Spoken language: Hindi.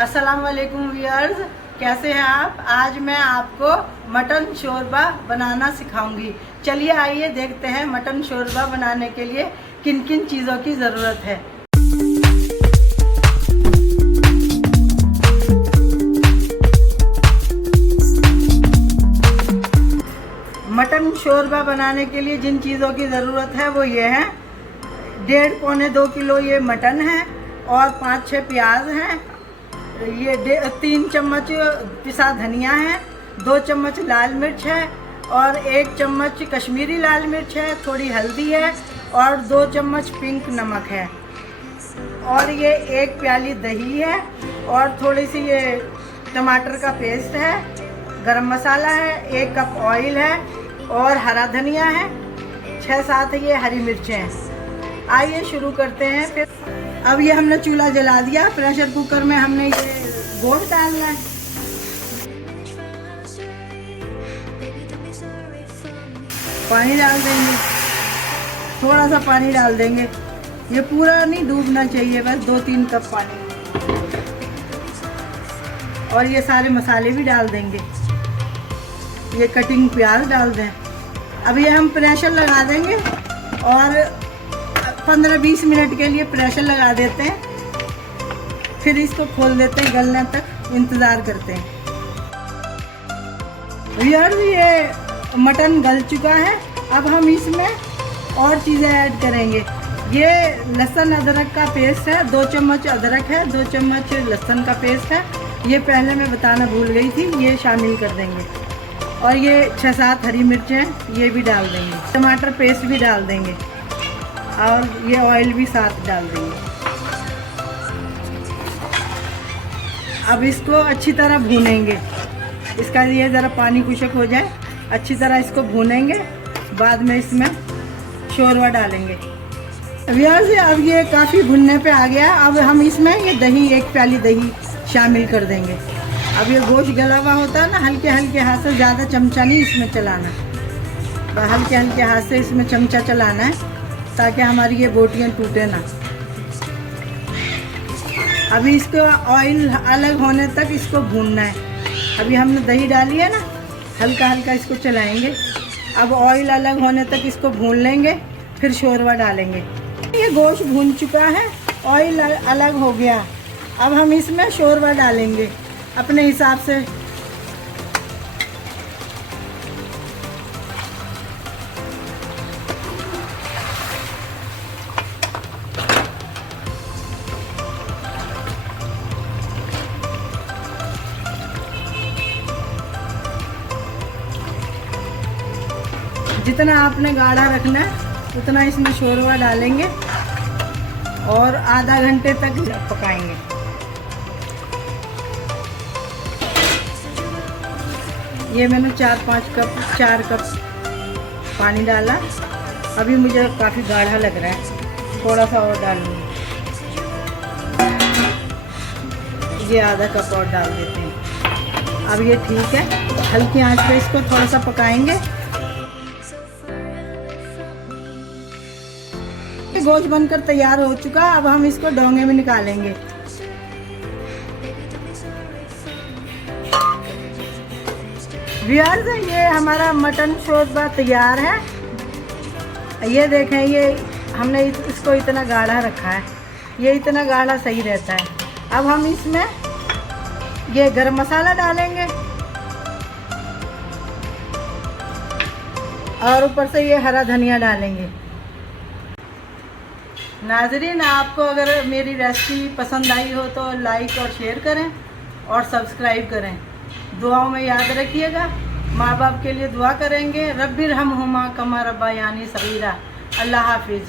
अस्सलाम वालेकुम व्यूअर्स, कैसे हैं आप। आज मैं आपको मटन शोरबा बनाना सिखाऊंगी। चलिए आइए देखते हैं मटन शोरबा बनाने के लिए किन किन चीज़ों की ज़रूरत है। मटन शोरबा बनाने के लिए जिन चीज़ों की ज़रूरत है वो ये है। 1.5 पौने 2 किलो ये मटन है और 5-6 प्याज हैं। ये 3 चम्मच पिसा धनिया है, 2 चम्मच लाल मिर्च है और 1 चम्मच कश्मीरी लाल मिर्च है, थोड़ी हल्दी है और 2 चम्मच पिंक नमक है और ये 1 प्याली दही है और थोड़ी सी ये टमाटर का पेस्ट है, गरम मसाला है, 1 कप ऑयल है और हरा धनिया है, 6-7 ये हरी मिर्चें हैं। आइए शुरू करते हैं। फिर अब ये हमने चूल्हा जला दिया। प्रेशर कुकर में हमने ये गोश्त डालना है। पानी डाल देंगे, थोड़ा सा पानी डाल देंगे, ये पूरा नहीं डूबना चाहिए, बस 2-3 कप पानी। और ये सारे मसाले भी डाल देंगे, ये कटिंग प्याज डाल दें। अब ये हम प्रेशर लगा देंगे और 15-20 मिनट के लिए प्रेशर लगा देते हैं, फिर इसको खोल देते हैं, गलने तक इंतज़ार करते हैं। व्यूअर्स, ये मटन गल चुका है। अब हम इसमें और चीज़ें ऐड करेंगे। ये लहसुन अदरक का पेस्ट है, 2 चम्मच अदरक है, 2 चम्मच लहसुन का पेस्ट है, ये पहले मैं बताना भूल गई थी, ये शामिल कर देंगे। और ये 6-7 हरी मिर्चें ये भी डाल देंगे, टमाटर पेस्ट भी डाल देंगे और ये ऑयल भी साथ डाल देंगे। अब इसको अच्छी तरह भूनेंगे, इसका ये ज़रा पानी खुशक हो जाए, अच्छी तरह इसको भूनेंगे, बाद में इसमें शोरबा डालेंगे। व्यूअर्स, अब ये काफ़ी भुनने पे आ गया। अब हम इसमें ये दही, 1 प्याली दही शामिल कर देंगे। अब ये गोश्त गला हुआ होता है ना, हल्के हल्के हाथ से, ज़्यादा चमचा नहीं इसमें चलाना, हल्के हल्के हाथ से इसमें चमचा चलाना है ताकि हमारी ये बोटियाँ टूटे ना। अभी इसको ऑयल अलग होने तक इसको भूनना है। अभी हमने दही डाली है ना, हल्का हल्का इसको चलाएंगे। अब ऑयल अलग होने तक इसको भून लेंगे, फिर शोरबा डालेंगे। ये गोश्त भून चुका है, ऑयल अलग हो गया। अब हम इसमें शोरबा डालेंगे अपने हिसाब से। जितना आपने गाढ़ा रखना है उतना इसमें शोरबा डालेंगे और आधा घंटे तक पकाएंगे। ये मैंने 4 कप पानी डाला। अभी मुझे काफ़ी गाढ़ा लग रहा है, थोड़ा सा और डालूंगी। ये आधा कप और डाल देते हैं। अब ये ठीक है, हल्की आंच पे इसको थोड़ा सा पकाएंगे। गोश्त बनकर तैयार हो चुका। अब हम इसको डोंगे में निकालेंगे। व्यूअर्स, ये हमारा मटन शोरबा तैयार है। ये देखें, ये हमने इसको इतना गाढ़ा रखा है, ये इतना गाढ़ा सही रहता है। अब हम इसमें ये गरम मसाला डालेंगे और ऊपर से ये हरा धनिया डालेंगे। नाज़रीन, आपको अगर मेरी रेसिपी पसंद आई हो तो लाइक और शेयर करें और सब्सक्राइब करें। दुआओं में याद रखिएगा, माँ बाप के लिए दुआ करेंगे। रब्बिरहमहुमा कमा रब्बायानी सगीरा। अल्लाह हाफिज़।